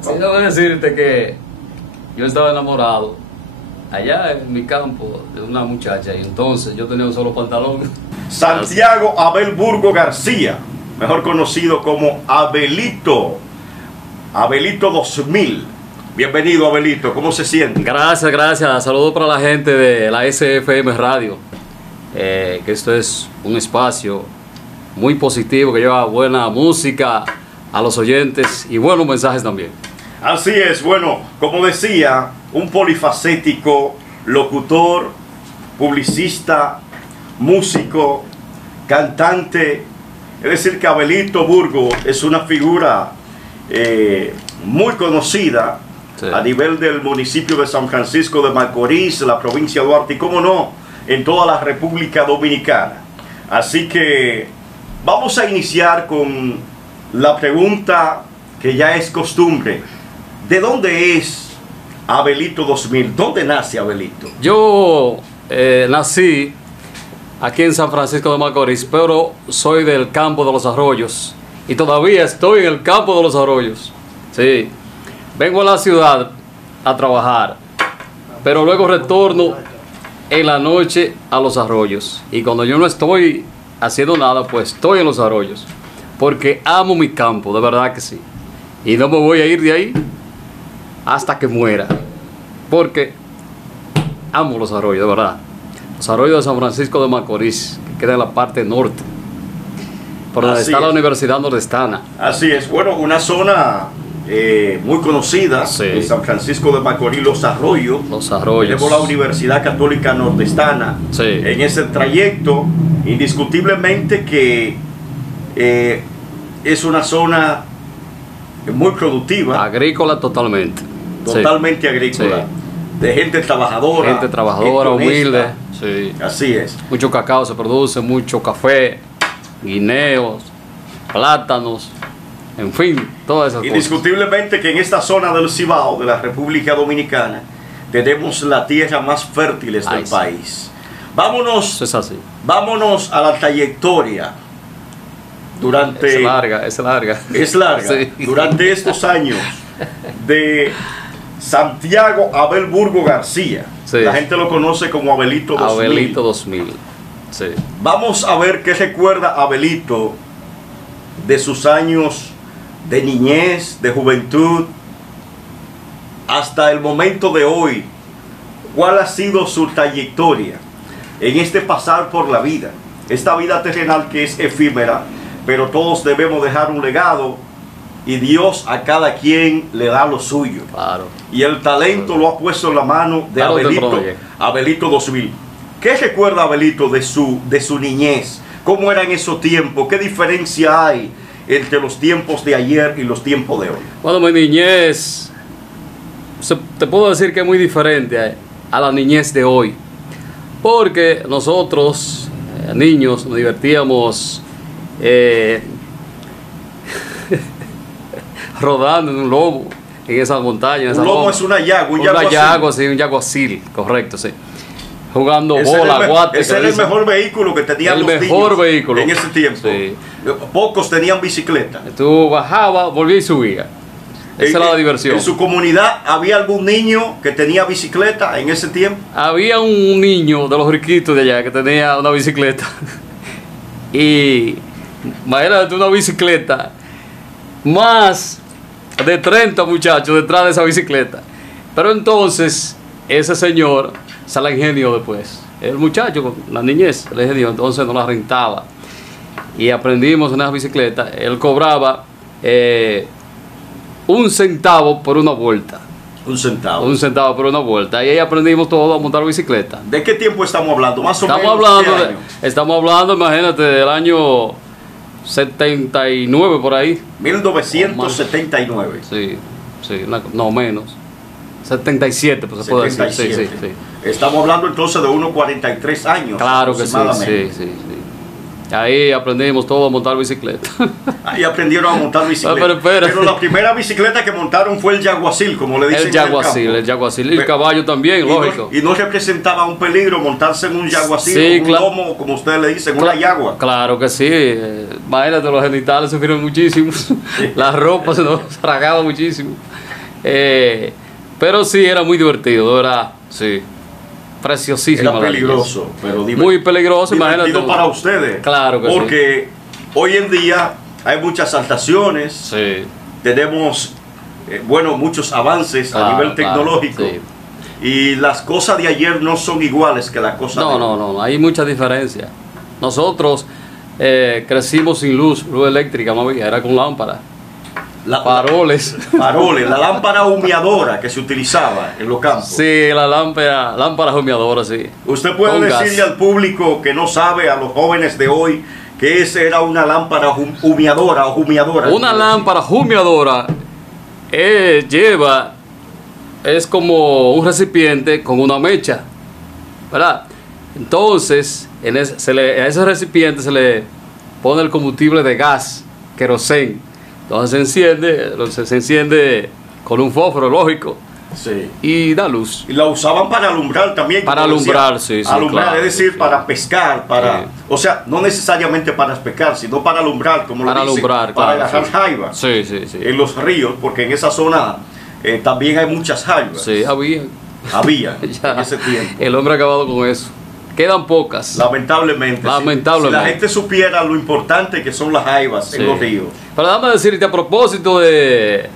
Sí, debo decirte que yo estaba enamorado allá en mi campo de una muchacha y entonces yo tenía un solo pantalón. Santiago Abel Burgo García, mejor conocido como Abelito. Abelito 2000. Bienvenido, Abelito. ¿Cómo se siente? Gracias, gracias. Saludos para la gente de la SFM Radio. Que esto es un espacio muy positivo que lleva buena música a los oyentes y buenos mensajes también. Así es, bueno, como decía, un polifacético, locutor, publicista, músico, cantante. Es decir, que Abelito Burgo es una figura muy conocida, sí, a nivel del municipio de San Francisco de Macorís, la provincia de Duarte y, cómo no, en toda la República Dominicana. Así que vamos a iniciar con la pregunta que ya es costumbre. ¿De dónde es Abelito 2000? ¿Dónde nace Abelito? Yo nací aquí en San Francisco de Macorís, pero soy del campo de los Arroyos y todavía estoy en el campo de los Arroyos. Sí, vengo a la ciudad a trabajar, pero luego retorno en la noche a los Arroyos, y cuando yo no estoy haciendo nada, pues estoy en los Arroyos, porque amo mi campo, de verdad que sí, y no me voy a ir de ahí hasta que muera, porque amo los Arroyos, de verdad. Los Arroyos de San Francisco de Macorís, que queda en la parte norte, por donde está la Universidad Nordestana. Así es, bueno, una zona muy conocida, sí, en San Francisco de Macorís, Los Arroyos. Los Arroyos. Tenemos la Universidad Católica Nordestana. Sí. En ese trayecto, indiscutiblemente que es una zona muy productiva. Agrícola totalmente. Totalmente, sí, agrícola. Sí. De gente trabajadora. Gente trabajadora, humilde. Sí. Así es. Mucho cacao se produce, mucho café, guineos, plátanos, en fin, todas esas Indiscutiblemente cosas. Que en esta zona del Cibao, de la República Dominicana, tenemos la tierra más fértiles del país. Vámonos, eso es así. Vámonos a la trayectoria. Durante, es larga, es larga. Es larga. Sí. Durante estos años de Santiago Abel Burgo García. Sí. La gente lo conoce como Abelito 2000. Abelito 2000. Sí. Vamos a ver qué recuerda Abelito de sus años de niñez, de juventud, hasta el momento de hoy. ¿Cuál ha sido su trayectoria en este pasar por la vida? Esta vida terrenal que es efímera, pero todos debemos dejar un legado, y Dios a cada quien le da lo suyo. Claro. Y el talento lo ha puesto en la mano de Abelito 2000. ¿Qué recuerda Abelito de su niñez? ¿Cómo eran esos tiempos? ¿Qué diferencia hay entre los tiempos de ayer y los tiempos de hoy? Bueno, mi niñez, te puedo decir que es muy diferente a la niñez de hoy. Porque nosotros, niños, nos divertíamos rodando en un lobo, en esas montañas. Un lobo es una yagua, un yaguacil, correcto, sí. Jugando bola, guate. Ese era el mejor vehículo que tenían los niños. El mejor vehículo. En ese tiempo. Sí. Pocos tenían bicicleta. Tú bajabas, volvías y subías. Esa era la diversión. ¿En su comunidad había algún niño que tenía bicicleta en ese tiempo? Había un niño de los riquitos de allá que tenía una bicicleta. Y imagínate una bicicleta, más de 30 muchachos detrás de esa bicicleta. Pero entonces ese señor se la ingenió después. El muchacho, la niñez, el ingenió, entonces no la rentaba. Y aprendimos en esa bicicleta. Él cobraba 1 centavo por una vuelta. 1 centavo. 1 centavo por una vuelta. Y ahí aprendimos todo a montar bicicleta. ¿De qué tiempo estamos hablando? Más o menos. Estamos hablando, imagínate, del año 79 por ahí. 1979. Sí, sí, no menos. 77, pues se puede decir. Sí, sí, sí. Estamos hablando entonces de unos 43 años. Claro que sí, sí, sí. Ahí aprendimos todo a montar bicicleta. Ahí aprendieron a montar bicicleta. Pero la primera bicicleta que montaron fue el yaguacil, como le dicen. El yaguacil. Y el caballo también, lógico. Y no representaba un peligro montarse en un yaguacil, sí, un lomo, como ustedes le dicen, una yagua. Claro que sí. Imagínate, los genitales sufrieron muchísimo. La ropa se nos tragaba muchísimo. Pero sí, era muy divertido, era, sí, preciosísimo. Era peligroso, pero muy peligroso, divertido para ustedes. Claro que porque hoy en día hay muchas saltaciones, sí. Tenemos, bueno, muchos avances a nivel tecnológico. Sí. Y las cosas de ayer no son iguales que las cosas de hoy. No, hay mucha diferencia. Nosotros crecimos sin luz eléctrica, no había, era con lámpara. Faroles. Faroles, la lámpara humeadora que se utilizaba en los campos. Sí, la lámpara humeadora, sí. Usted puede con decirle gas. al público que no sabe, a los jóvenes de hoy, que esa era una lámpara humeadora o humeadora. Una lámpara humeadora es como un recipiente con una mecha, ¿verdad? Entonces, a ese recipiente se le pone el combustible de gas, querosén. Entonces se enciende con un fósforo, lógico, sí. Y da luz. Y la usaban para alumbrar también. Para alumbrar, sí, alumbrar, claro, es decir, sí. Para pescar, Sí. O sea, no necesariamente para pescar, sino para alumbrar, como Para lo dicen, alumbrar, para claro, agarrar sí. jaivas Sí. en los ríos, porque en esa zona también hay muchas jaivas. Sí, había En ese tiempo. El hombre ha acabado con eso. Quedan pocas. Lamentablemente. Si la gente supiera lo importante que son las jaivas en los ríos. Pero déjame decirte, a propósito de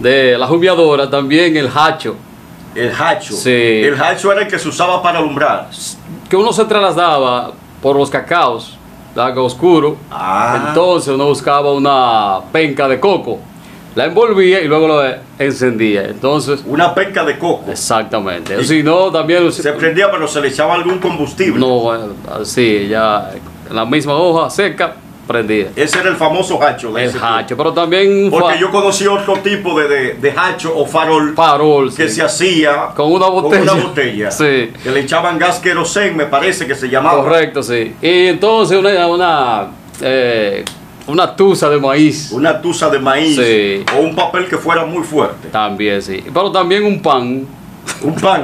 la humeadora, también el hacho. El hacho. Sí. El hacho era el que se usaba para alumbrar. Que uno se trasladaba por los cacaos, lago oscuro. Entonces uno buscaba una penca de coco, la envolvía y luego lo encendía. Entonces, una penca de coco. Exactamente. Si no, también se prendía, pero se le echaba algún combustible. No, así, ya en la misma hoja seca, prendía. Ese era el famoso hacho. El hacho, pero también... Porque yo conocí otro tipo de hacho o farol que se hacía con una botella. Sí. Que le echaban gas querosén, me parece que se llamaba. Correcto, sí. Y entonces una tusa de maíz. Una tusa de maíz. Sí. O un papel que fuera muy fuerte. También, sí. Pero también un pan. Un pan.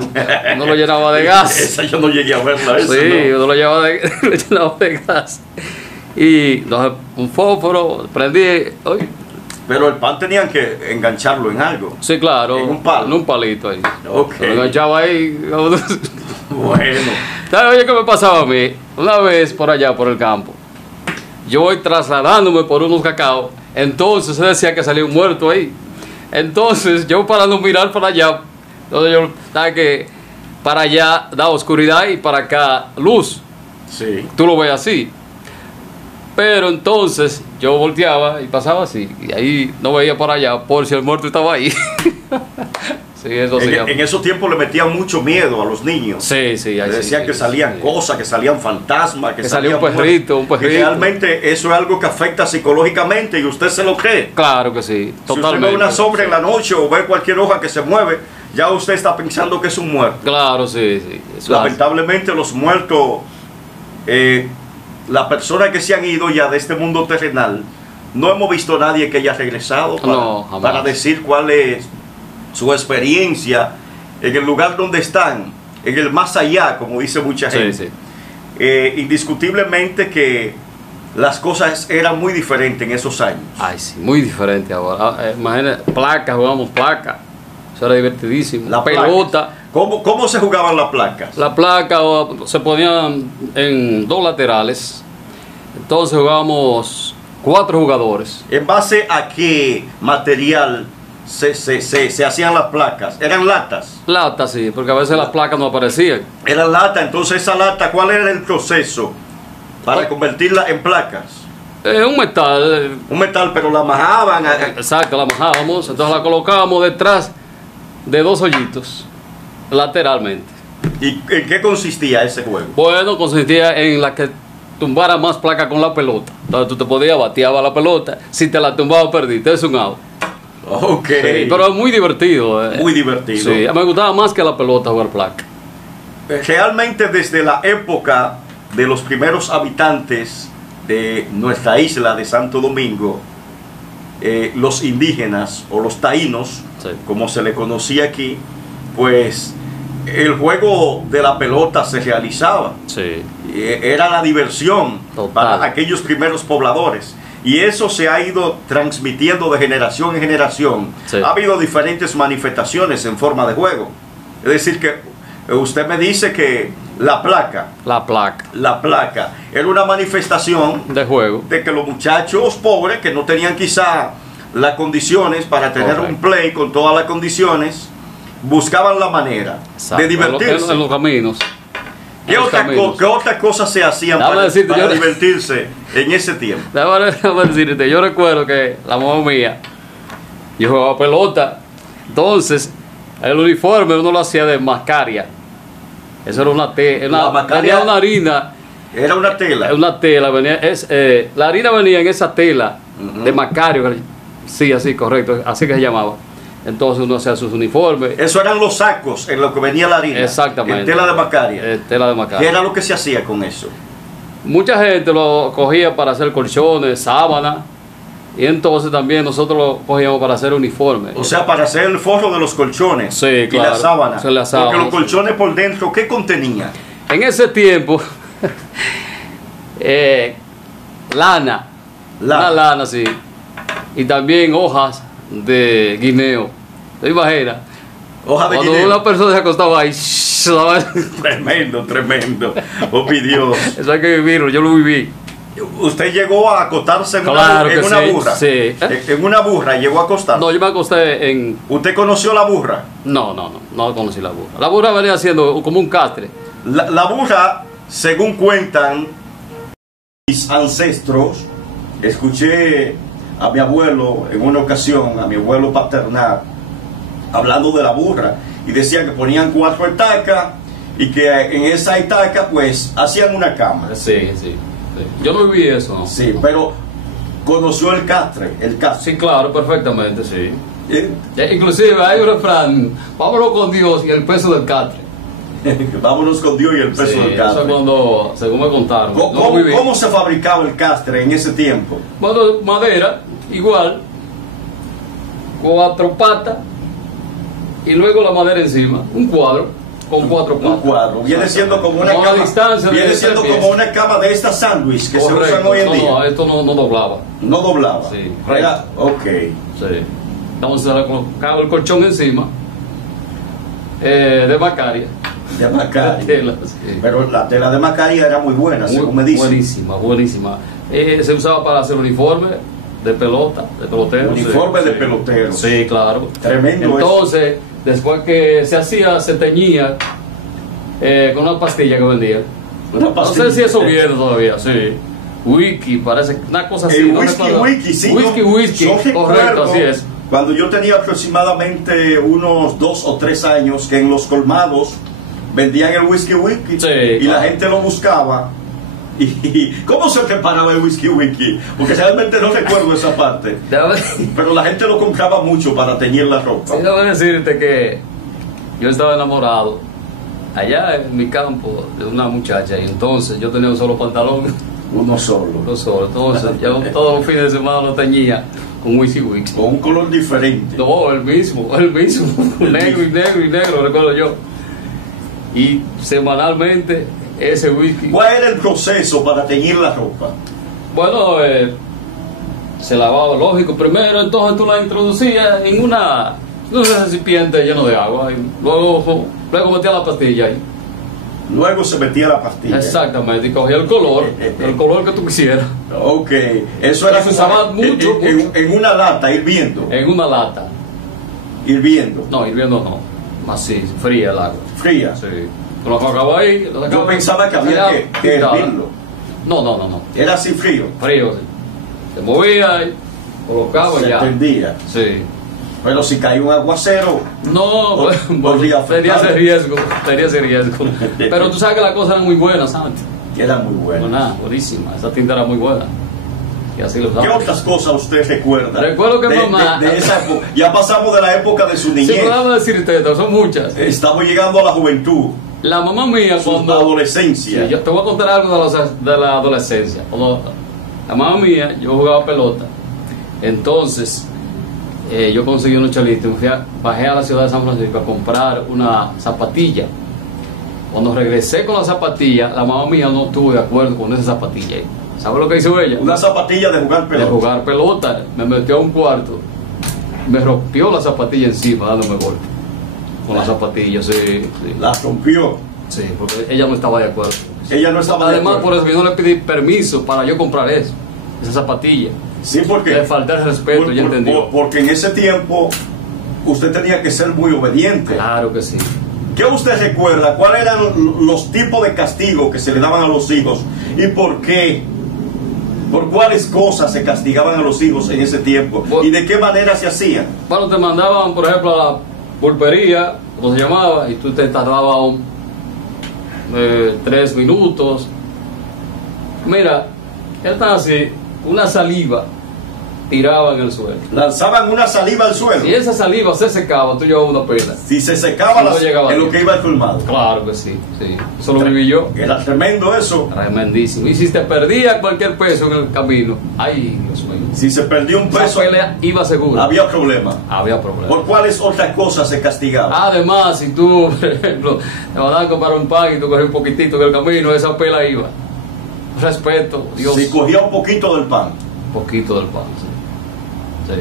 Uno lo llenaba de gas. Esa yo no llegué a verla. Sí, uno lo llenaba de gas. Y un fósforo, prendí. Oye. Pero el pan tenían que engancharlo en algo. Sí, claro. En un palo. En un palito ahí. Ok. Lo enganchaba ahí. Bueno. ¿Sabes oye qué me pasaba a mí? Una vez por allá, por el campo, yo voy trasladándome por unos cacaos. Entonces se decía que salía un muerto ahí. Entonces yo parando a mirar para allá. Entonces yo, ¿sabes que para allá da oscuridad y para acá luz? Sí. Tú lo ves así. Pero entonces yo volteaba y pasaba así. Y ahí no veía para allá por si el muerto estaba ahí. Sí, eso en esos tiempos le metían mucho miedo a los niños. Sí, sí. Le decían que salían cosas, que salían fantasmas, que salía un perrito. Y realmente eso es algo que afecta psicológicamente y usted se lo cree. Claro que sí, totalmente. Si usted ve una sombra en la noche o ve cualquier hoja que se mueve, ya usted está pensando que es un muerto. Claro, sí, sí. Lamentablemente los muertos, las personas que se han ido ya de este mundo terrenal, no hemos visto a nadie que haya regresado para decir cuál es su experiencia en el lugar donde están, en el más allá, como dice mucha gente. Sí, sí. Indiscutiblemente que las cosas eran muy diferentes en esos años. Ay, sí, muy diferente ahora. Imagínate, placas, jugamos placas. Eso era divertidísimo. La pelota. ¿Cómo se jugaban las placas? La placa se ponían en dos laterales. Entonces jugábamos 4 jugadores. ¿En base a qué material se hacían las placas? ¿Eran latas? Latas, sí, porque a veces las placas no aparecían. Eran latas, entonces esa lata, ¿cuál era el proceso para convertirla en placas? Un metal. Un metal, pero la majaban. Exacto, la majábamos, entonces la colocábamos detrás de 2 hoyitos, lateralmente. ¿Y en qué consistía ese juego? Bueno, consistía en la que tumbara más placa con la pelota. Entonces tú te podías bateaba la pelota, si te la tumbaba perdiste, es un out. Ok. Sí, pero es muy divertido. Muy divertido. Sí, me gustaba más que la pelota jugar placa. Realmente desde la época de los primeros habitantes de nuestra isla de Santo Domingo, los indígenas o los taínos, sí, como se le conocía aquí, pues el juego de la pelota se realizaba. Sí. Era la diversión total para aquellos primeros pobladores. Y eso se ha ido transmitiendo de generación en generación. Sí. Ha habido diferentes manifestaciones en forma de juego. Es decir, que usted me dice que la placa era una manifestación de juego. de que los muchachos pobres que no tenían quizá las condiciones para tener Correcto. un play con todas las condiciones, buscaban la manera Exacto. de divertirse. En los caminos. ¿Qué otra cosa se hacían Déjame para decirte, yo- divertirse en ese tiempo? Déjame decirte, yo recuerdo que la mamá mía, yo jugaba pelota, entonces el uniforme uno lo hacía de mascaria. Eso era una tela, La mascaria- venía una harina, Era una tela. la harina venía en esa tela Ujú. de mascario, sí, así, correcto, así que se llamaba. Entonces uno hacía sus uniformes, Eso eran los sacos en los que venía la harina. exactamente. En tela de macaria. Tela de ¿Qué mascaria. era lo que se hacía con eso? Mucha gente lo cogía para hacer colchones, sábanas, y entonces también nosotros lo cogíamos para hacer uniformes. O sea, para hacer el forro de los colchones Sí, y claro. la sábana. Sí, la sábana, Porque los sí. colchones por dentro, ¿qué contenía? En ese tiempo, lana, una lana, sí, y también hojas de guineo. ¿Te imaginas? Hoja de Cuando guineo. una persona se acostaba ahí, Tremendo, tremendo. Oh, mi Dios. eso hay que vivirlo, yo lo viví. ¿Usted llegó a acostarse en Claro en que una sí, burra? sí. En una burra llegó a acostarse. No, yo me acosté en... ¿Usted conoció la burra? No conocí la burra. La burra venía siendo como un castre. La burra, según cuentan mis ancestros, escuché a mi abuelo en una ocasión, a mi abuelo paternal, hablando de la burra, y decía que ponían 4 estacas y que en esa estaca pues hacían una cama. Sí. Yo no viví eso, ¿no? Sí, pero conoció el castre, Sí, claro, perfectamente, sí. ¿Eh? Inclusive hay un refrán, vámonos con Dios y el peso del catre. Vámonos con Dios y el peso Sí, del eso castre. cuando, según me contaron. ¿Cómo, no lo viví. cómo se fabricaba el castre en ese tiempo? Bueno, madera, igual, 4 patas, y luego la madera encima, un cuadro con 4 patas. Un cuadro. Viene siendo como una A cama. distancia de Viene 3 siendo pies. como una cama de estas sándwich que se usan hoy en día. No, esto no doblaba. No doblaba. Sí, Era, ok. Sí. Entonces le colocaba el colchón encima, de macaria. De macaria. Tela, sí. Pero la tela de macaria era muy buena, según me dicen. Buenísima. Se usaba para hacer uniforme de pelota, de pelotero. Uniforme sí, de sí. pelotero. Sí, claro. Tremendo Entonces, después que se hacía, se teñía con una pastilla que vendía. Una No pastilla. sé si eso viene todavía, sí. Whisky, parece una cosa así. El no whisky, recuerdo. whisky, sí. Whisky, yo correcto, recuerdo así es. Cuando yo tenía aproximadamente unos 2 o 3 años, que en los colmados vendían el whisky, Sí, y claro. la gente lo buscaba. Y ¿cómo se preparaba el whisky? Porque realmente no recuerdo esa parte. Pero la gente lo compraba mucho para teñir la ropa. Sí, debo decirte que yo estaba enamorado allá en mi campo de una muchacha y entonces yo tenía un solo pantalón, Uno solo. uno solo. Entonces yo todos los fines de semana lo teñía con whisky. Con un color diferente. No, el mismo, negro y negro, recuerdo yo. Y semanalmente ese whisky. ¿Cuál era el proceso para teñir la ropa? Bueno, se lavaba, lógico. Primero, entonces tú la introducías en un recipiente lleno de agua. Y luego metía la pastilla ahí. Luego se metía la pastilla. Exactamente, y cogía el color que tú quisieras, Ok. Eso era Y se usaba mucho, en una lata, hirviendo. en una lata. Hirviendo. No, hirviendo no, así, fría el agua. Fría. Sí. Tú lo colocabas ahí. Lo sacabas, Yo pensaba que había que quitada. hervirlo. No. Era así frío. Frío, sí. Se movía y colocaba Se ya. tendía. Sí. Pero si caía un aguacero, No, podría tenía ese afectar. riesgo. Pero tú sabes que las cosas eran muy buenas, Santi. era muy bueno. Buenísima. Esa tinta era muy buena. Y así lo ¿Qué usaba. otras cosas usted recuerda? Recuerdo que mamá- de esa época. Ya pasamos de la época de su Sí, niñez. podemos decirte esto, son muchas. Estamos llegando a la juventud, La mamá mía su cuando... adolescencia. Sí, yo te voy a contar algo de la adolescencia. Cuando la mamá mía, yo jugaba pelota. Entonces, yo conseguí unos chalitos. Bajé a la ciudad de San Francisco a comprar una zapatilla. Cuando regresé con la zapatilla, la mamá mía no estuvo de acuerdo con esa zapatilla. ¿Sabes lo que hizo ella? Una zapatilla de jugar De pelota. jugar pelota. Me metió a un cuarto. Me rompió la zapatilla encima, dándome golpe. Con la zapatilla, sí, sí. La rompió. Sí, porque ella no estaba de acuerdo. Ella no estaba de Además, acuerdo. por eso que yo no le pedí permiso para yo comprar eso. Esa zapatilla. Sí, porque... Le falta el respeto, ya entendió. Porque en ese tiempo usted tenía que ser muy obediente. Claro que sí. ¿Qué usted recuerda? ¿Cuáles eran los tipos de castigo que se le daban a los hijos? ¿Y por qué? ¿Por cuáles cosas se castigaban a los hijos en ese tiempo? Bueno, ¿Y de qué manera se hacían? Bueno, te mandaban, por ejemplo, a la pulpería, como se llamaba, y tú te tardabas 3 minutos. Mira, era tan así, una saliva tiraba en el suelo. Lanzaban una saliva al suelo. Si esa saliva se secaba, tú llevabas una pela. Si se secaba No llegaba en lo bien. que iba al colmado. Claro que sí, sí. Eso lo viví yo. Era tremendo eso. Tremendísimo. Y si te perdía cualquier peso en el camino, ay, Dios mío. Si se perdió un Esa peso, pelea iba segura. había problema. Había problemas. ¿Por cuáles otras cosas se castigaban? Además, si tú, por ejemplo, te vas a comprar un pan y tú coges un poquitito en el camino, esa pela iba. Respeto, Dios. Si cogía un poquito del pan. Un poquito del pan, sí. Sí,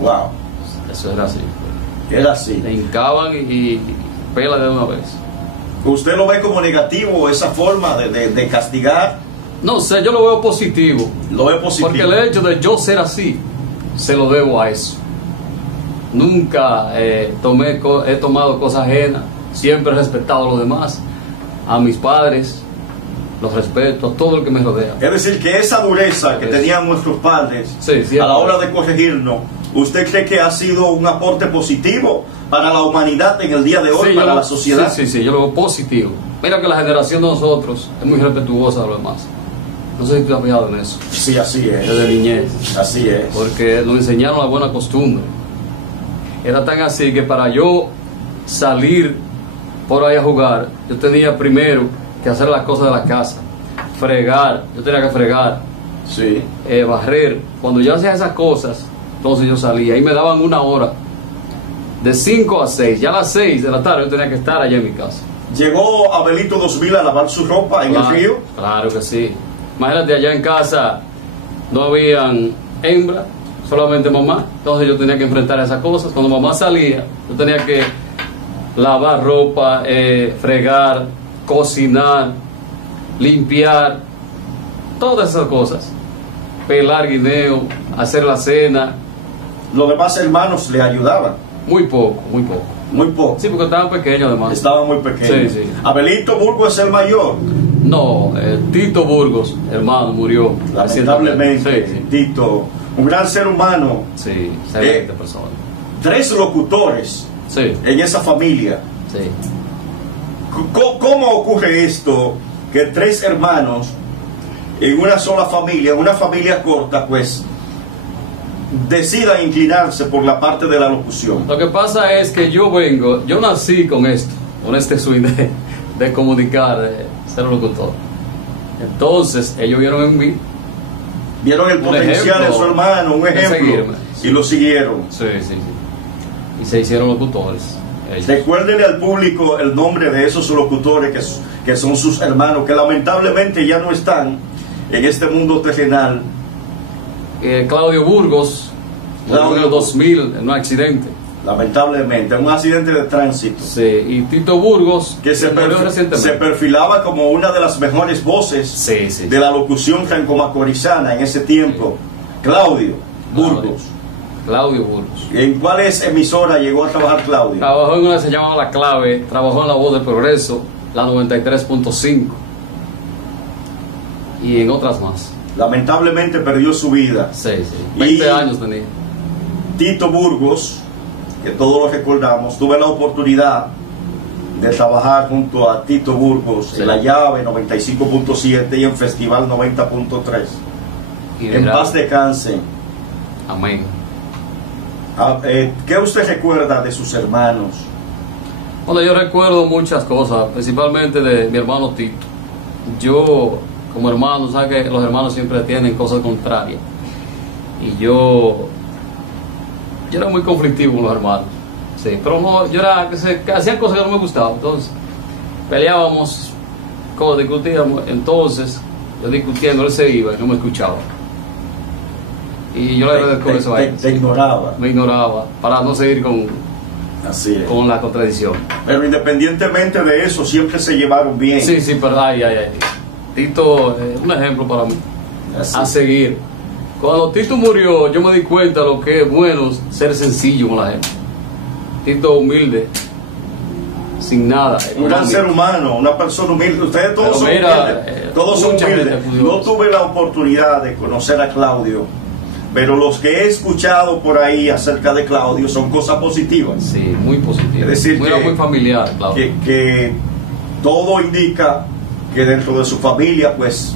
Wow. eso era así. Era así. Le hincaban y pela de una vez. ¿Usted lo ve como negativo esa forma de castigar? No sé, yo lo veo positivo. Lo ve positivo. Porque el hecho de yo ser así, se lo debo a eso. Nunca he tomado cosas ajenas. Siempre he respetado a los demás. A mis padres, los respeto, a todo el que me rodea. Es decir, que esa dureza que tenían nuestros padres Sí, cierto. a la hora de corregirnos, ¿usted cree que ha sido un aporte positivo para la humanidad en el día de hoy, Sí, para yo la lo- sociedad? Sí, yo lo veo positivo. Mira que la generación de nosotros es muy respetuosa de los demás. No sé si tú has fijado en eso. Sí, así es. Desde niñez. Así es. Porque nos enseñaron la buena costumbre. Era tan así que para yo salir por ahí a jugar, yo tenía primero que hacer las cosas de la casa. Fregar, yo tenía que fregar, Sí. barrer. Cuando yo hacía esas cosas, entonces yo salía y me daban una hora. De 5 a 6. Ya a las 6 de la tarde yo tenía que estar allá en mi casa. ¿Llegó Abelito 2000 a lavar su ropa en el río? Claro que sí. Imagínate, allá en casa no habían hembra, solamente mamá. Entonces yo tenía que enfrentar esas cosas. Cuando mamá salía, yo tenía que lavar ropa, fregar, cocinar, limpiar, todas esas cosas. Pelar guineo, hacer la cena. Los demás hermanos le ayudaban. Muy poco, muy poco. Muy poco. Sí, porque estaban pequeños además. Estaba muy pequeño. Sí, sí. Abelito Burgo es el mayor. No, Tito Burgos, hermano, murió. Lamentablemente, Sí, Tito, un gran ser humano. sí, excelente persona. 3 locutores Sí, en esa familia. sí. ¿Cómo ocurre esto? Que 3 hermanos en una sola familia, en una familia corta, pues decidan inclinarse por la parte de la locución. Lo que pasa es que yo nací con esto, con este swing de comunicar, de ser locutor. Entonces, ellos vieron en mí. Vieron el Un potencial ejemplo de su hermano, un de ejemplo, seguirme. y lo siguieron. Sí, sí, sí. Y se hicieron locutores. Ellos. Recuérdenle al público el nombre de esos locutores que son sus hermanos, que lamentablemente ya no están en este mundo terrenal. Claudio Burgos, murió en el 2000 en un accidente. Lamentablemente, un accidente de tránsito. Sí, y Tito Burgos, Que se murió recientemente. perfilaba como una de las mejores voces Sí, sí. de la locución franco-macorizana en ese tiempo. Claudio Burgos. Claudio Burgos. ¿En cuáles emisoras llegó a trabajar Claudio? Trabajó en una que se llamaba La Clave, trabajó en La Voz del Progreso, la 93.5 y en otras más. Lamentablemente perdió su vida. Sí, sí. 20 años tenía. Tito Burgos, que todos lo recordamos, tuve la oportunidad de trabajar junto a Tito Burgos Sí. en La Llave 95.7 y en Festival 90.3. Y En dirá, paz descanse. amén. ¿Qué usted recuerda de sus hermanos? Bueno, yo recuerdo muchas cosas, principalmente de mi hermano Tito. Yo, como hermano, sabes que los hermanos siempre tienen cosas contrarias. Y yo era muy conflictivo con los hermanos. Sí, pero no, yo era que hacían cosas que no me gustaban. Entonces, peleábamos, discutíamos. Entonces, yo discutiendo, él se iba y no me escuchaba. Y yo le agradezco eso a él. Te ignoraba. Me ignoraba para no seguir Así es. con la contradicción. Pero independientemente de eso, siempre se llevaron bien. Sí, sí, pero ay. Tito, un ejemplo para mí, Así. a seguir. Cuando Tito murió, yo me di cuenta de lo que es bueno ser sencillo con la gente. Tito humilde, sin nada. Un gran ser humano, una persona humilde. Ustedes todos son humildes. Todos son mucha humildes. gente No tuve la oportunidad de conocer a Claudio, pero los que he escuchado por ahí acerca de Claudio son cosas positivas. Sí, muy positivo. Es decir, muy familiar, claro. que todo indica que dentro de su familia, pues,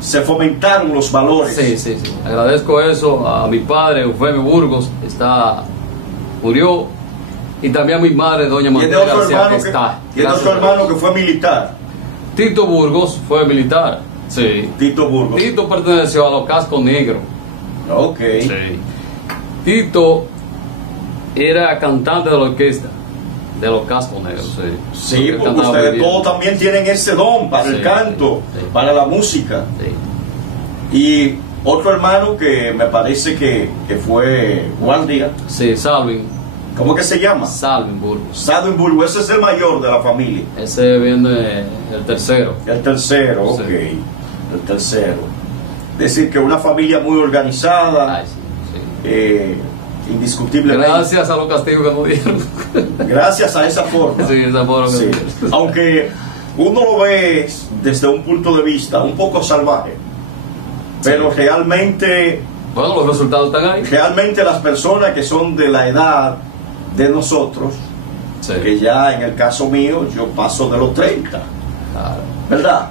se fomentaron los valores. Sí. Agradezco eso a mi padre, Eufemio Burgos, murió, y también a mi madre, doña Tiene María otro García, hermano que está. tiene Gracias otro a Dios. hermano que fue militar, Tito Burgos fue militar. Sí. Tito Burgos. Tito perteneció a los Cascos Negros. Ok. Sí. Tito era cantante de la orquesta de los Cascos Negros. Sí, Sí, Él porque cantaba muy ustedes bien. todos también tienen ese don para el Sí, canto, sí. para la música. Sí. Y otro hermano que me parece que fue guardia, Sí, Salvin ¿cómo que se llama? Burgos. Sadwin Burgos, ese es el mayor de la familia. Ese viene el tercero. El tercero, Sí. ok. El tercero. Es decir, que una familia muy organizada, Ay, sí. indiscutiblemente. Gracias a los castigos que nos dieron. Gracias a esa forma. Sí, esa forma que Sí. nos dieron. Aunque uno lo ve desde un punto de vista un poco salvaje, pero realmente, Bueno, los resultados están ahí. realmente las personas que son de la edad de nosotros, Sí, que ya en el caso mío yo paso de los 30, claro. ¿verdad?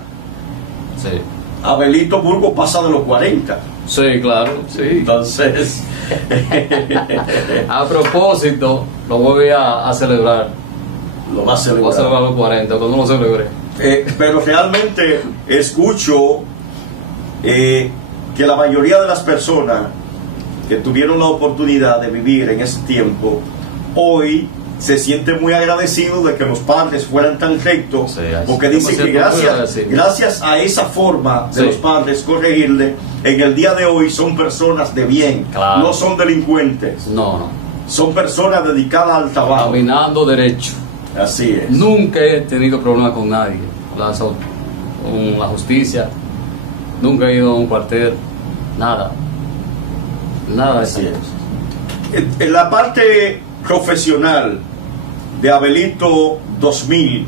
Sí. Abelito Burgos pasa de los 40. Sí, claro, sí. Entonces, A propósito, lo voy a celebrar. lo va a Voy a celebrar. celebrar los 40, cuando lo celebré. Pero realmente escucho que la mayoría de las personas que tuvieron la oportunidad de vivir en ese tiempo, hoy se sienten muy agradecidos de que los padres fueran tan rectos, Sí, así. porque Yo me dicen que siento muy agradecido. gracias a esa forma de Sí. los padres corregirle, en el día de hoy son personas de bien, Claro. no son delincuentes, No. son personas dedicadas al trabajo. Caminando derecho. Así es. Nunca he tenido problemas con nadie. Con la justicia. Nunca he ido a un cuartel. Nada. Nada de eso. Así es. En la parte profesional de Abelito 2000,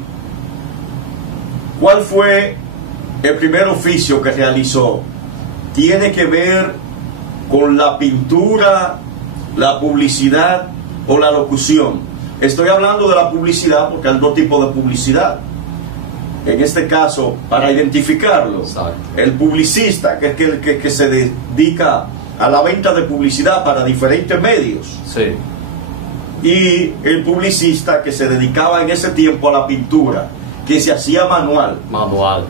¿cuál fue el primer oficio que realizó? ¿Tiene que ver con la pintura, la publicidad o la locución? Estoy hablando de la publicidad porque hay dos tipos de publicidad. En este caso, para identificarlo, Exacto. el publicista, que es el que se dedica a la venta de publicidad para diferentes medios, Sí. y el publicista que se dedicaba en ese tiempo a la pintura, que se hacía manual. Manual.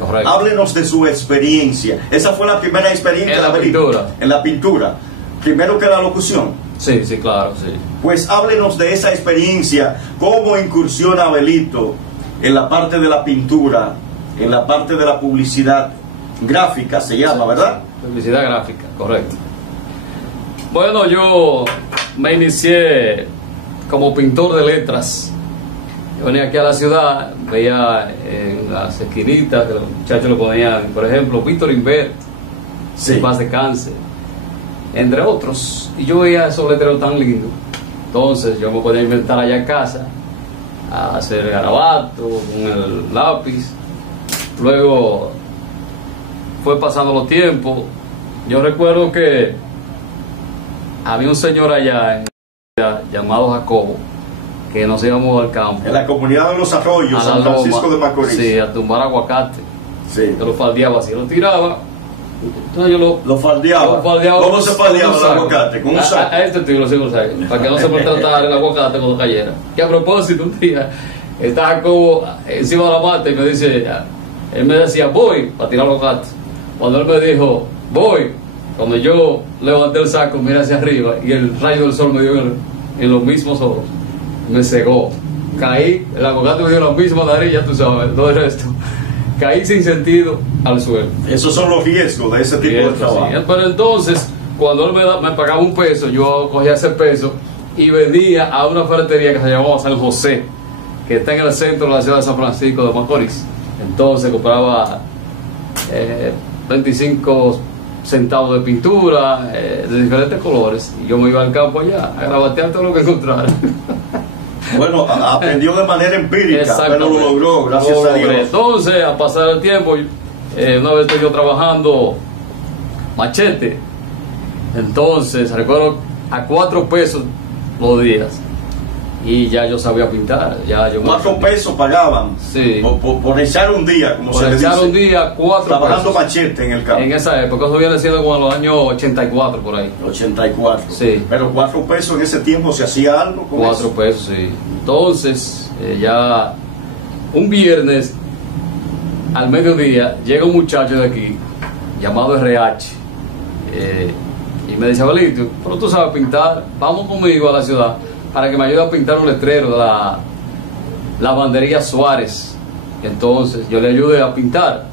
Correcto. Háblenos de su experiencia. Esa fue la primera experiencia En la de Abelito. pintura. En la pintura. Primero que la locución. Sí, claro, sí. Pues háblenos de esa experiencia, cómo incursiona Abelito en la parte de la pintura, en la parte de la publicidad gráfica, se llama, ¿verdad? Publicidad gráfica, correcto. Bueno, yo me inicié como pintor de letras. Yo venía aquí a la ciudad, veía en las esquinitas que los muchachos lo ponían, por ejemplo, Víctor Invert, Sí. en paz descanse, entre otros. Y yo veía esos letreros tan lindos. Entonces yo me podía inventar allá en casa, a hacer garabato con el lápiz. Luego fue pasando los tiempos. Yo recuerdo que había un señor allá llamado Jacobo, que nos íbamos al campo, En la comunidad de los Arroyos, a la San Francisco loma, de Macorís. sí, a tumbar aguacate. Sí. Yo lo faldeaba así, lo tiraba. Entonces yo Lo faldeaba. ¿Cómo se faldeaba el aguacate? ¿Con un saco? A este estilo, sí, un saco, para que no se maltratara el aguacate cuando cayera. Que a propósito, un día está Jacobo encima de la mata y me dice, él me decía, voy para tirar aguacate. Cuando él me dijo, voy, cuando yo levanté el saco, miré hacia arriba y el rayo del sol me dio en los mismos ojos, me cegó. Caí, el aguacate me dio la misma nariz, ya tú sabes, todo el resto. caí sin sentido al suelo. Esos son los riesgos de ese tipo de trabajo. Sí. Pero entonces, cuando él me pagaba un peso, yo cogía ese peso y venía a una ferretería que se llamaba San José, que está en el centro de la ciudad de San Francisco de Macorís. Entonces compraba 25 centavos de pintura de diferentes colores, y yo me iba al campo allá a grabatear todo lo que encontrara. Bueno, aprendió de manera empírica, pero lo logró, gracias a Dios. Entonces, a pasar el tiempo, una vez estoy yo trabajando machete. Entonces, recuerdo a 4 pesos los días. Y ya yo sabía pintar. Ya yo 4 pesos pagaban. Sí. Por echar un día, como por se le dice. echar un día, 4 trabajando pesos. machete en el campo. En esa época, eso viene siendo como en los años 84 por ahí. 84. Sí. Pero 4 pesos en ese tiempo se hacía algo con 4 eso. pesos, sí. Entonces, ya un viernes al mediodía llega un muchacho de aquí llamado RH y me dice: Abelito, pero tú sabes pintar, vamos conmigo a la ciudad para que me ayude a pintar un letrero de la lavandería Suárez. Entonces yo le ayudé a pintar,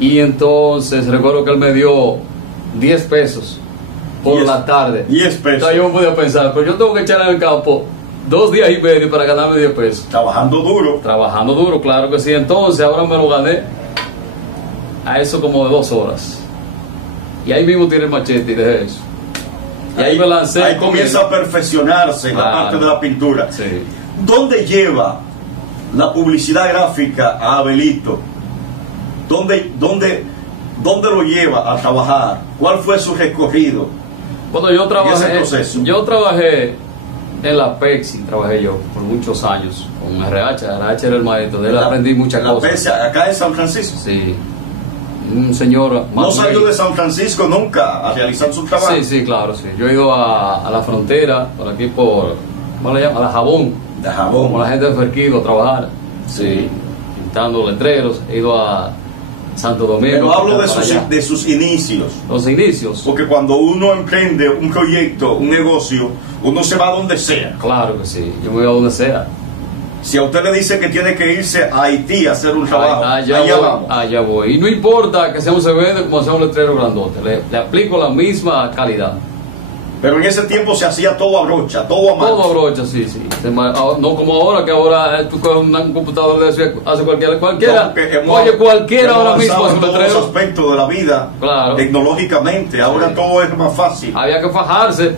y entonces recuerdo que él me dio 10 pesos por la tarde. 10 pesos. Entonces yo me podía pensar, pero yo tengo que echar en el campo 2 días y medio para ganarme 10 pesos. Trabajando duro. Trabajando duro, claro que sí. Entonces ahora me lo gané a eso como de 2 horas. Y ahí mismo tiré el machete y dejé eso. Y ahí me lancé. Ahí comienza a perfeccionarse en la parte de la pintura. Sí. ¿Dónde lleva la publicidad gráfica a Abelito? ¿Dónde lo lleva a trabajar? ¿Cuál fue su recorrido? Bueno, yo trabajé en la Pepsi, trabajé yo por muchos años con RH. RH era el maestro, de él aprendí muchas cosas. Pepsi, acá en San Francisco. Sí. Un señor. ¿No salió de San Francisco nunca a realizar su trabajo? Sí, sí, claro, sí. Yo he ido a la frontera, por aquí por, ¿cómo le llaman? A la Jabón. De Jabón. Como la gente de Ferquido a trabajar. Sí. Pintando letreros. He ido a Santo Domingo. Pero hablo de sus inicios. Los inicios. Porque cuando uno emprende un proyecto, un negocio, uno se va a donde sea. Claro que sí, yo me voy a donde sea. Si a usted le dice que tiene que irse a Haití a hacer un trabajo, allá vamos. Allá voy. Y no importa que sea un CBD como sea un letrero grandote, le aplico la misma calidad. Pero en ese tiempo se hacía todo a brocha, todo a mano. Todo a brocha, sí, sí. No como ahora, que ahora tú con un computador de eso hace cualquiera. No, oye, cualquiera ahora mismo hace un en todos letrero. los aspectos de la vida, Claro. Tecnológicamente, ahora Sí. todo es más fácil. Había que fajarse,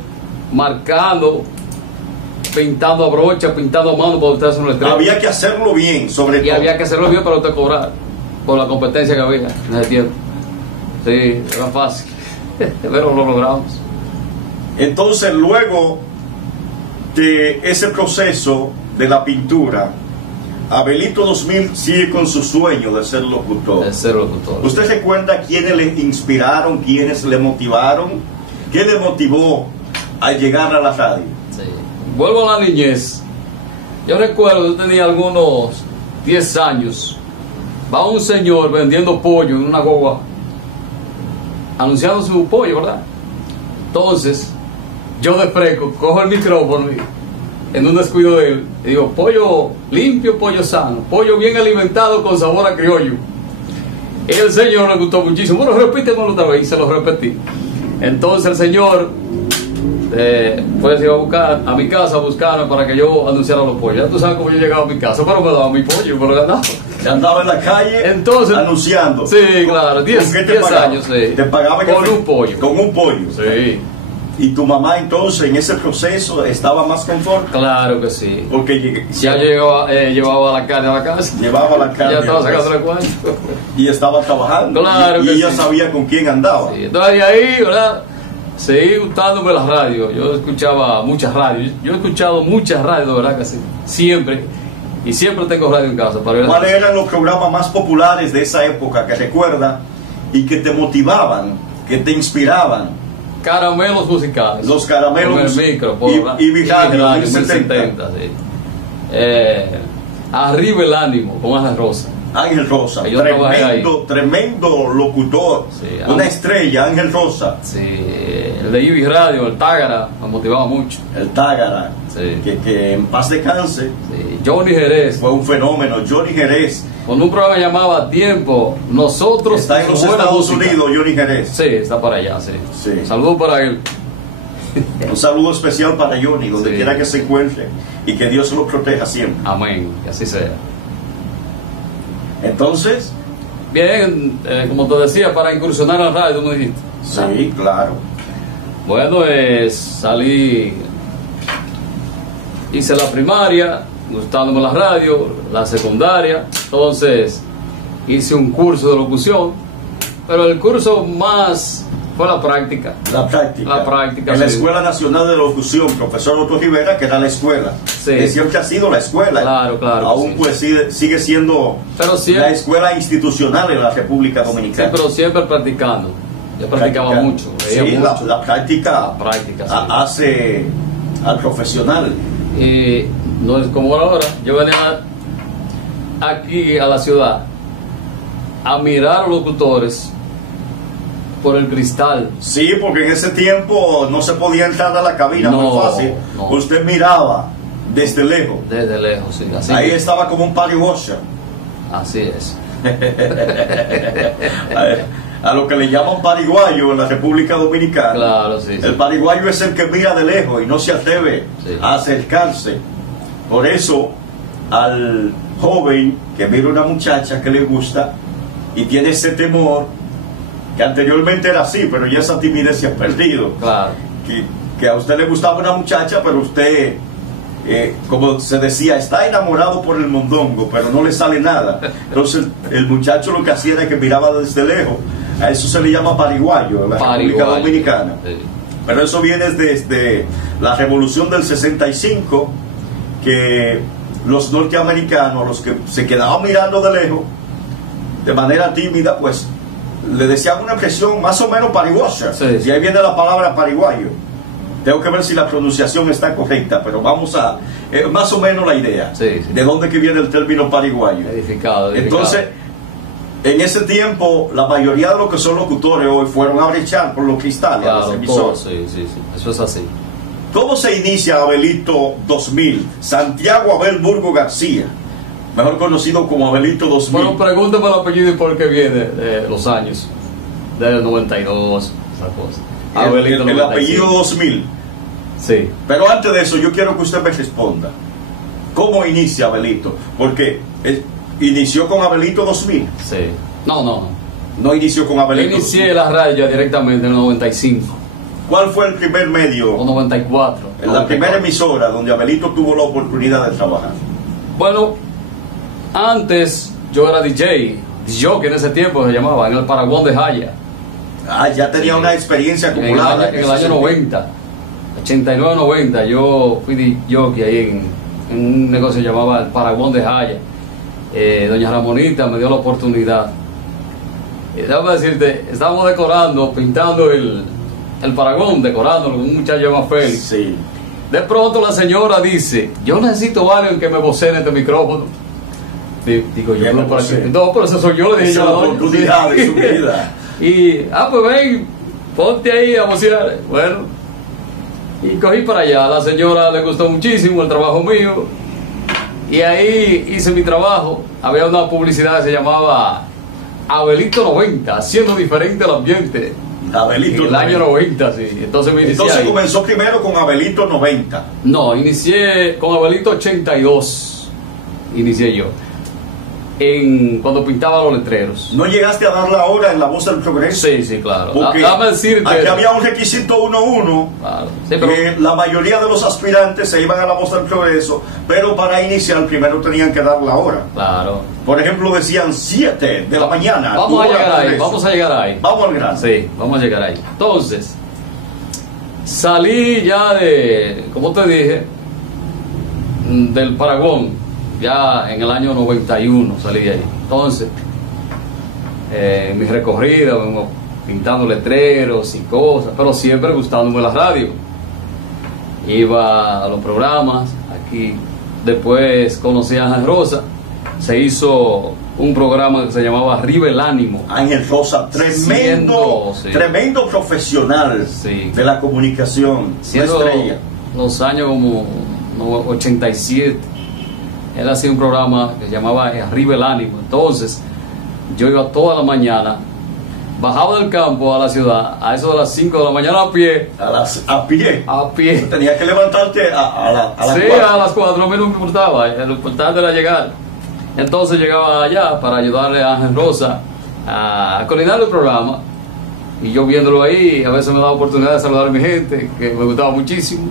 marcando, pintando a brocha, pintando a mano para usted hacer un letrero. Había que hacerlo bien, sobre Y todo. había que hacerlo bien para usted cobrar, por la competencia que había en ese tiempo. Sí, era fácil, pero lo logramos. Entonces, luego de ese proceso de la pintura, Abelito 2000 sigue con su sueño de ser locutor. De ser locutor. ¿Usted recuerda quiénes le inspiraron, quiénes le motivaron? ¿Qué le motivó a llegar a la radio? Sí. Vuelvo a la niñez. Yo recuerdo, yo tenía algunos 10 años. Va un señor vendiendo pollo en una guagua, anunciando su pollo, ¿verdad? Entonces, yo de fresco cojo el micrófono y, en un descuido de él, y digo: pollo limpio, pollo sano, pollo bien alimentado con sabor a criollo. Y el señor le gustó muchísimo. Bueno, repítemelo otra vez, y se lo repetí. Entonces el señor pues iba a buscar a mi casa a buscarme para que yo anunciara los pollos. Ya tú sabes cómo yo llegaba a mi casa, pero me daba mi pollo, me lo ganaba. Se andaba en la calle Entonces, anunciando. Sí, claro, 10 años. Sí. Te pagaba con un pollo. Con un pollo. Sí. Y tu mamá entonces en ese proceso estaba más conforme. Claro que sí. Porque ya llevaba la carne a la casa. Llevaba la carne. Ya estaba sacando el cuarto. Y estaba trabajando. Claro y que ella sí. sabía con quién andaba. Sí. Entonces de ahí, ¿verdad? Seguí gustándome las radios. Yo escuchaba muchas radios. Yo he escuchado muchas radios, de verdad que sí. Siempre. Y siempre tengo radio en casa. ¿Cuáles eran los programas más populares de esa época que recuerda y que te motivaban, que te inspiraban? Caramelos musicales. Los caramelos en el micro, y Radio, 1070, sí. Arriba el ánimo, con Ángel Rosa. Ángel Rosa, Yo trabajé ahí. tremendo locutor, Sí, una estrella, Ángel Rosa. Sí, El de Ivy Radio, el Tágara, nos motivaba mucho. El Tágara, Sí. que en paz descanse, Sí. Johnny Jerez, fue un fenómeno. Johnny Jerez con un programa llamaba Tiempo, nosotros está en y los su buena Estados música. Unidos. Johnny Jerez. Sí, está para allá, sí. Sí. Saludos para él. Un saludo especial para Johnny, donde Sí. quiera que se encuentre, y que Dios lo proteja siempre. Amén, que así sea. Entonces, Bien, como te decía, para incursionar en la radio, tú me dijiste. sí, claro. Bueno, salí, hice la primaria, gustándome la radio, la secundaria, entonces hice un curso de locución, pero el curso más fue la práctica. La práctica. La práctica, En la sí. Escuela Nacional de Locución, profesor Otto Rivera, que era la escuela. Sí. Que siempre ha sido la escuela. Claro, claro, Aún sí. pues sigue siendo Pero siempre- la escuela institucional en la República Sí, Dominicana. pero siempre practicando. Yo practicaba Practicar. mucho, veía Sí, mucho. la práctica, La práctica, sí. hace al profesional. Y no es como ahora, yo venía aquí a la ciudad a mirar a los locutores por el cristal. Sí, porque en ese tiempo no se podía entrar a la cabina No, muy fácil. no. Usted miraba desde lejos. Desde lejos, sí, así, Ahí estaba como un party washer. así es. A lo que le llaman pariguayo en la República Dominicana. Claro, sí, sí. El pariguayo es el que mira de lejos y no se atreve Sí. a acercarse. Por eso, al joven que mira una muchacha que le gusta y tiene ese temor, que anteriormente era así, pero ya esa timidez se ha perdido. Claro. Que a usted le gustaba una muchacha, pero usted, como se decía, está enamorado por el mondongo, pero no le sale nada. Entonces el muchacho lo que hacía era que miraba desde lejos. A eso se le llama pariguayo en la República Pariguayo. Dominicana. Sí. Pero eso viene desde la revolución del 65, que los norteamericanos, los que se quedaban mirando de lejos, de manera tímida, pues le decían una expresión más o menos pariguosa. Sí, sí. Y ahí viene la palabra pariguayo. Tengo que ver si la pronunciación está correcta, pero vamos a... más o menos la idea. Sí, sí. De dónde que viene el término pariguayo. Edificado. Entonces, en ese tiempo, la mayoría de los que son locutores hoy fueron a brechar por los cristales, a los claro, emisores. sí, sí, sí. Eso es así. ¿Cómo se inicia Abelito 2000? Santiago Abel Burgo García, mejor conocido como Abelito 2000. Bueno, pregúntame el apellido y por qué viene los años. Del 92, esa cosa. Abelito el 95. apellido 2000. Sí. Pero antes de eso, yo quiero que usted me responda. ¿Cómo inicia Abelito? Porque inició con Abelito 2000. Sí. No. No inició con Yo Abelito inicié la radio ya directamente en el 95 ¿Cuál fue el primer medio, o 94. en la primera emisora donde Abelito tuvo la oportunidad de trabajar? Bueno, antes yo era DJ que en ese tiempo se llamaba, en el Paraguán de Jaya. Ya tenía una experiencia En el acumulada. año, en el ese año sentido. 90, 89-90, yo fui jockey ahí en un negocio que llamaba el Paraguán de Jaya. Doña Ramonita me dio la oportunidad. Déjame decirte, estábamos decorando, pintando el Paraguán, decorándolo con un muchacho llamado Félix. Sí. De pronto la señora dice, yo necesito a alguien que me vocene este micrófono. Digo yo, ¿Quién no, me pero, vocee? no, pero ese soy yo, le dije Esa yo. es la a la doña. oportunidad de su vida. Y, pues ven, ponte ahí a vocear. Bueno, y cogí para allá. A la señora le gustó muchísimo el trabajo mío. Y ahí hice mi trabajo. Había una publicidad que se llamaba Abelito 90, haciendo diferente el ambiente. Abelito En el 90. año 90, sí. Entonces me inicié Entonces ahí. comenzó primero con Abelito 90. No, inicié con Abelito 82. Inicié yo. Cuando pintaba los letreros. ¿No llegaste a dar la hora en La Voz del Progreso? Sí, sí, claro. Porque Dame decirte. aquí había un requisito 1-1. Claro. Sí, pero Que la mayoría de los aspirantes se iban a La Voz del Progreso, pero para iniciar primero tenían que dar la hora. claro. Por ejemplo, decían 7 de la mañana. Vamos a hora llegar ahí, Progreso. vamos a llegar ahí. Vamos al grano. Sí, vamos a llegar ahí. Entonces, salí ya de, como te dije, del Paraguán, ya en el año 91 salí de ahí. Entonces, mi recorrido, pintando letreros y cosas, pero siempre gustándome la radio. Iba a los programas, aquí después conocí a Ángel Rosa, se hizo un programa que se llamaba Arriba el Ánimo. Ángel Rosa, tremendo, Sí. tremendo profesional Sí. de la comunicación, una Siendo estrella. los años como 87, él hacía un programa que se llamaba Arriba el Ánimo. Entonces, yo iba toda la mañana, bajaba del campo a la ciudad, a eso de las 5 de la mañana a pie. A pie. A pie. Tenía que levantarte a las Sí, 4. a las 4, a mí no me importaba, lo importante era llegar. Entonces llegaba allá para ayudarle a Ángel Rosa a coordinar el programa. Y yo viéndolo ahí, a veces me daba oportunidad de saludar a mi gente, que me gustaba muchísimo.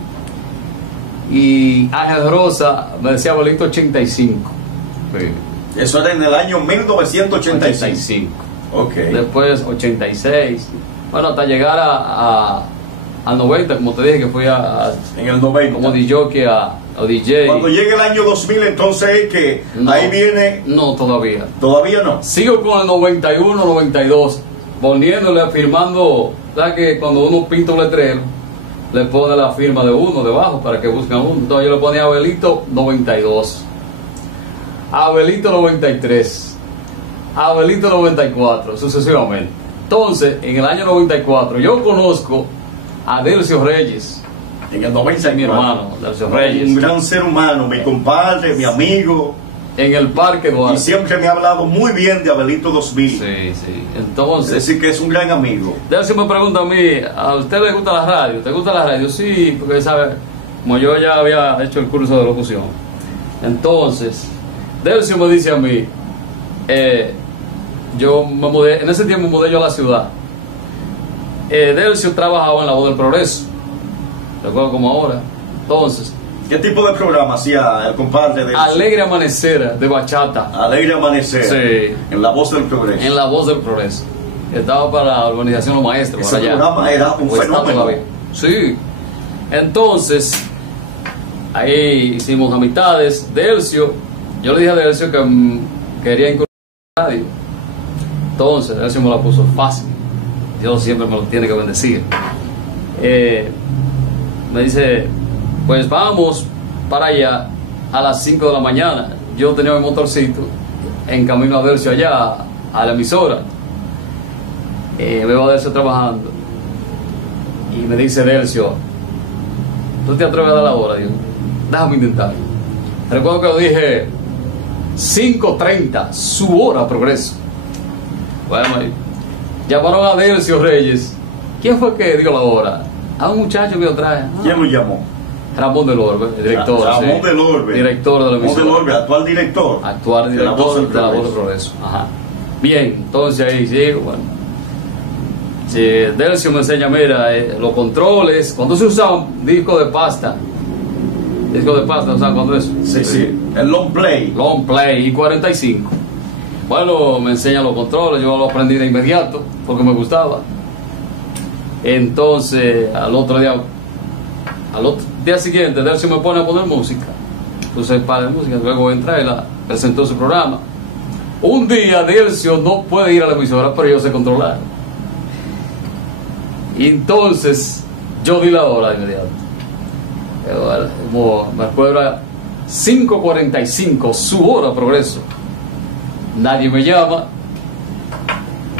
Y Ángel Rosa me decía Abuelito 85. Sí. Eso era en el año 1985. 85. Ok. Después 86. Bueno, hasta llegar a 90, como te dije, que fui En el 90. como DJ o DJ. Cuando llegue el año 2000, entonces es que No. ahí viene. No, todavía. Todavía no. Sigo con el 91, 92, poniéndole, firmando, ¿sabes que cuando uno pinta un letrero, le pone la firma de uno debajo para que busquen uno? Entonces yo le ponía Abelito 92, Abelito 93, Abelito 94, sucesivamente. Entonces, en el año 94, yo conozco a Delcio Reyes, En el 90, mi hermano, Delcio Un Reyes, gran ser humano, mi compadre, mi amigo. en el Parque Y Duarte. siempre me ha hablado muy bien de Abelito 2000. Sí, sí. Es Entonces, decir, que es un gran amigo. Delcio me pregunta a mí, ¿a usted le gusta la radio? ¿Te gusta la radio? Sí, porque sabe, como yo ya había hecho el curso de locución. Entonces, Delcio me dice a mí, yo me mudé, en ese tiempo me mudé yo a la ciudad. Delcio trabajaba en La Voz del Progreso, recuerdo como ahora. Entonces, ¿Qué tipo de programa hacía el compadre de Alegre Amanecer de bachata, Alegre Amanecer? Sí. En La Voz del Progreso. en La Voz del Progreso. Estaba para la organización Los Maestros. Ese para allá. programa era un O está fenómeno. todavía. Sí. Entonces, ahí hicimos amistades. Delcio, yo le dije a Delcio que quería incursionar en la radio. Entonces, Delcio me la puso fácil. Dios siempre me lo tiene que bendecir. Me dice, pues vamos para allá a las 5 de la mañana. Yo tenía mi motorcito en camino a Delcio allá, a la emisora. Veo a Delcio trabajando y me dice Delcio, ¿tú te atreves a dar la hora? Digo, déjame intentar. Recuerdo que lo dije 5:30, su hora Progreso. Bueno, llamaron a Delcio Reyes. ¿Quién fue que dio la hora? A un muchacho que lo trae. ¿Quién lo llamó? Ramón del Orbe, el director. Ramón sí. del Orbe. Director de la Ramón emisora. del Orbe, actual director. Actual de La Voz director del de La Voz del Progreso. Progreso. Ajá. Bien, entonces ahí llego, bueno. Sí, Delcio me enseña, mira, los controles, cuando se usa un disco de pasta, ¿saben cuándo es? Sí, sí. El long play. Long play y 45. Bueno, me enseña los controles, yo lo aprendí de inmediato porque me gustaba. Entonces, al otro día siguiente, Delcio me pone a poner música. Puse el par de música, luego entra y la presentó su programa. Un día Delcio no puede ir a la emisora, pero yo sé controlar. Y entonces yo di la hora de inmediato. Como me acuerdo, era 5:45, su hora Progreso. Nadie me llama.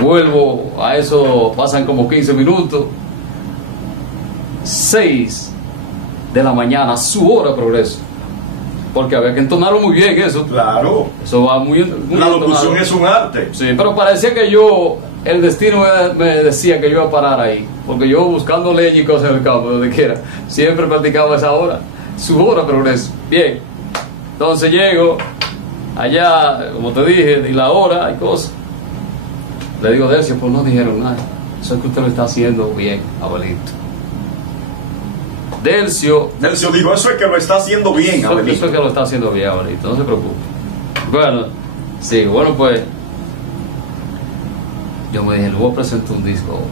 Vuelvo a eso, pasan como 15 minutos. 6 de la mañana, su hora Progreso. Porque había que entonarlo muy bien eso. Claro. Eso va muy La locución entonado. es un arte. Sí, pero parecía que el destino me decía que yo iba a parar ahí. Porque yo buscando leyes y cosas en el campo, donde quiera, siempre practicaba esa hora. Su hora Progreso. Bien. Entonces llego allá, como te dije, di la hora y cosas. Le digo, Delcio, pues no dijeron nada. Eso es que usted lo está haciendo bien, abuelito. Delcio Dijo, eso es que lo está haciendo bien, eso Abelito. es que lo está haciendo bien, abuelito, no se preocupe. Bueno, sí, bueno, pues yo me dije, le voy a presentar un disco ahora.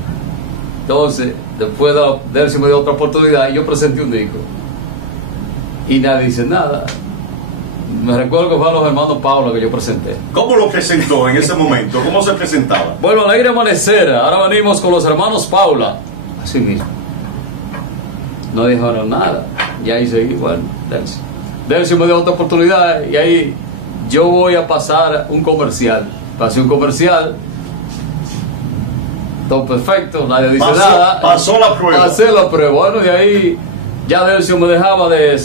Entonces, después de Delcio me dio otra oportunidad y yo presenté un disco. Y nadie dice nada. Me recuerdo que fue a los hermanos Paula que yo presenté. ¿Cómo lo presentó en ese momento? ¿Cómo se presentaba? Bueno, Alegre Amanecer, ahora venimos con los hermanos Paula. Así mismo. No dijeron nada. Y ahí seguí, bueno, Delcio me dio otra oportunidad y ahí yo voy a pasar un comercial. Pasé un comercial, todo perfecto, nadie dice nada. Pasó la prueba. Pasé la prueba. Bueno, de ahí ya Delcio me dejaba de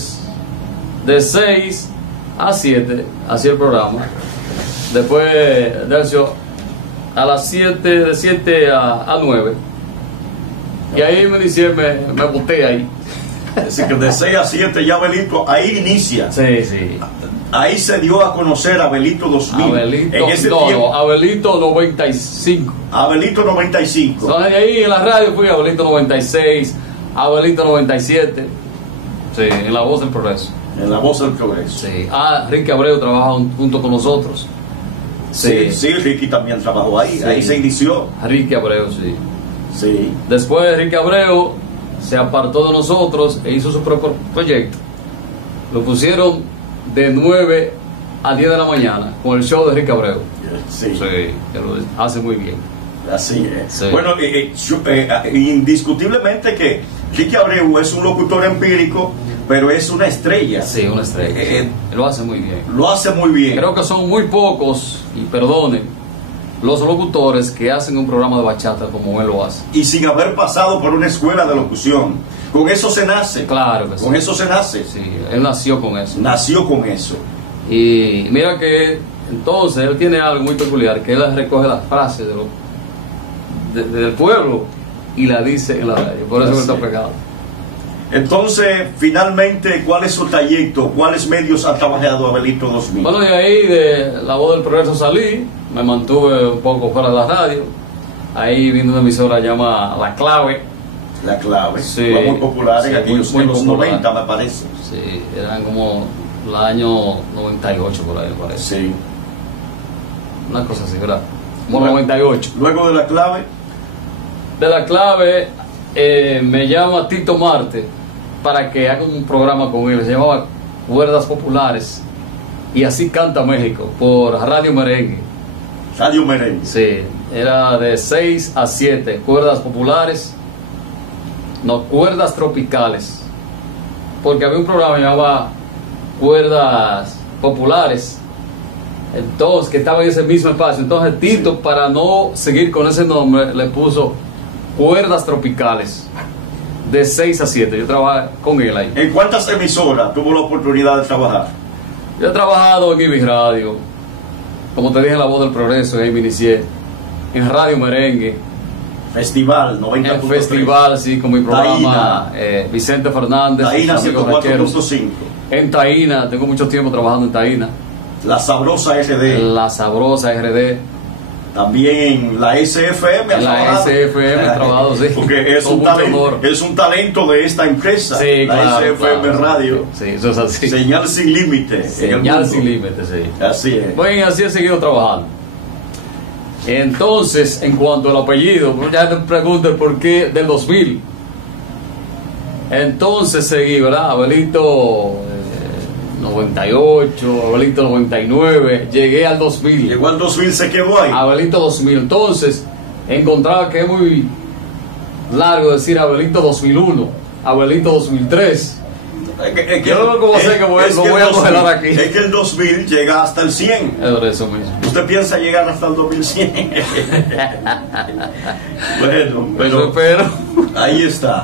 6 a 7, hacía el programa. Después Delcio a las 7, de 7 a 9. Y ahí me boté ahí. Es decir, que de 6 a 7 ya Abelito, ahí inicia. Sí, sí. Ahí se dio a conocer Abelito 2000. Abelito, en ese no, tiempo, no, Abelito 95. Abelito 95. Entonces ahí en la radio fui Abelito 96, Abelito 97. Sí, en La Voz del Progreso. En La Voz del Progreso. Sí. Ricky Abreu trabajaba junto con nosotros. Sí, sí, Ricky también trabajó ahí. Sí. Ahí se inició. Ricky Abreu, sí. Sí. Después Ricky Abreu se apartó de nosotros e hizo su propio proyecto. Lo pusieron de 9 a 10 de la mañana con el show de Ricky Abreu. Sí. Sí, que lo hace muy bien. Así es. Sí. Bueno, indiscutiblemente que Ricky Abreu es un locutor empírico, pero es una estrella. Sí, una estrella. Lo hace muy bien. Lo hace muy bien. Creo que son muy pocos, y perdonen, los locutores que hacen un programa de bachata como él lo hace. Y sin haber pasado por una escuela de locución. Con eso se nace. Claro que sí. Con eso se nace. Sí, él nació con eso. Nació con eso. Y mira que entonces él tiene algo muy peculiar, que él recoge las frases del pueblo y la dice en la radio. Por eso él está pegado. Entonces, finalmente, ¿cuál es su trayecto? ¿Cuáles medios ha trabajado Abelito 2000? Bueno, de ahí de La Voz del Progreso salí, me mantuve un poco fuera de la radio. Ahí vino una emisora llamada La Clave. La Clave. Sí, fue muy popular en sí, aquellos muy en los popular. 90, me parece. Sí, eran como el año 98 por ahí, me parece. Sí. Una cosa así, ¿verdad? Como Bueno. 98. Luego de La Clave, De La Clave me llama Tito Marte para que haga un programa con él. Se llamaba Cuerdas Populares. Y así canta México por Radio Merengue. Radio Merengue. Sí, era de 6 a 7. Cuerdas populares. No, cuerdas tropicales. Porque había un programa que llamaba Cuerdas Populares. Entonces, que estaba en ese mismo espacio. Entonces Tito, para no seguir con ese nombre, le puso Cuerdas Tropicales. De 6 a 7. Yo trabajé con él ahí. ¿En cuántas emisoras tuvo la oportunidad de trabajar? Yo he trabajado en Ibis Radio. Como te dije, en La Voz del Progreso, ahí me inicié. En Radio Merengue. Festival 90.3. En Festival, sí, con mi programa Vicente Fernández. Taína sus amigos raqueros. 104.5. En Taína, tengo mucho tiempo trabajando en Taína. La Sabrosa RD. La Sabrosa RD. También en la SFM. En la SFM he trabajado, sí. Porque es Con un, mucho talento, honor. es un talento de esta empresa. Sí, la claro, SFM claro, Radio. Sí, eso es así. Señal sin límite. en el Señal mundo. sin límite, sí. Así es. Bueno, así he seguido trabajando. Entonces, en cuanto al apellido, pues ya te pregunto por qué del 2000. Entonces seguí, ¿verdad? Abelito 98, Abelito 99, llegué al 2000. Llegó al 2000, se quedó ahí. Abelito 2000. Entonces, encontraba que es muy largo decir Abelito 2001, Abelito 2003. Yo no lo sé que voy a congelar aquí. Es que el 2000 llega hasta el 100. Es por eso mismo. ¿Usted piensa llegar hasta el 2100? Bueno, Eso pero espero. ahí está.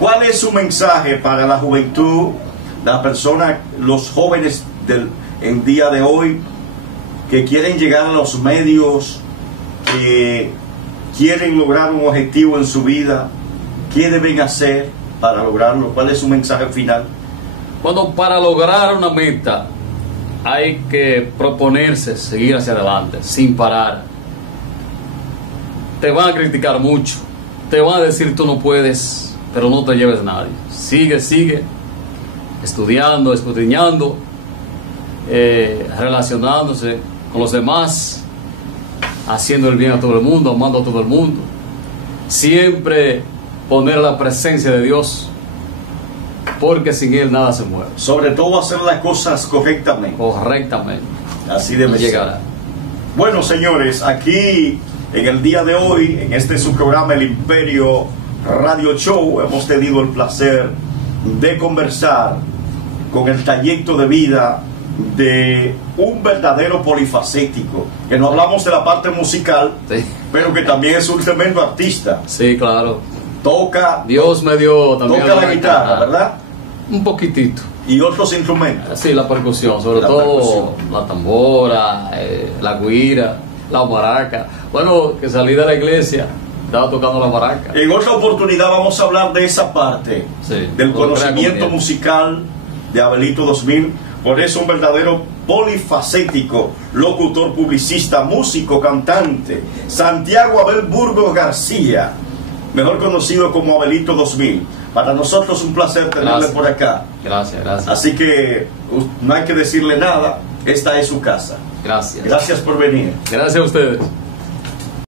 ¿Cuál es su mensaje para la juventud, la persona, los jóvenes en día de hoy que quieren llegar a los medios, que quieren lograr un objetivo en su vida? ¿Qué deben hacer para lograrlo? ¿Cuál es su mensaje final? Bueno, para lograr una meta hay que proponerse seguir hacia adelante, sin parar. Te van a criticar mucho, te van a decir tú no puedes, pero no te lleves a nadie. Sigue, estudiando, escudriñando, relacionándose con los demás, haciendo el bien a todo el mundo, amando a todo el mundo. Siempre poner la presencia de Dios, porque sin Él nada se mueve. Sobre todo hacer las cosas correctamente. Correctamente. Así debe ser. Llegará. Bueno, señores, aquí en el día de hoy, en este su programa El Imperio Radio Show, hemos tenido el placer de conversar con el trayecto de vida de un verdadero polifacético, que no hablamos de la parte musical, Sí. pero que también es un tremendo artista. Sí, claro. Toca, Dios me dio también toca la una guitarra, ¿verdad? Un poquitito. Y otros instrumentos. Sí, la percusión, sobre La todo percusión. la tambora, la guira, la maraca. Bueno, que salí de la iglesia, estaba tocando la maraca. En otra oportunidad vamos a hablar de esa parte, Sí, del todo conocimiento crea musical de Abelito 2000. Por eso un verdadero polifacético, locutor, publicista, músico, cantante, Santiago Abel Burgos García, mejor conocido como Abelito 2000. Para nosotros un placer tenerle Gracias. por acá. Gracias, gracias. Así que no hay que decirle nada, esta es su casa. Gracias. Gracias por venir. Gracias a ustedes.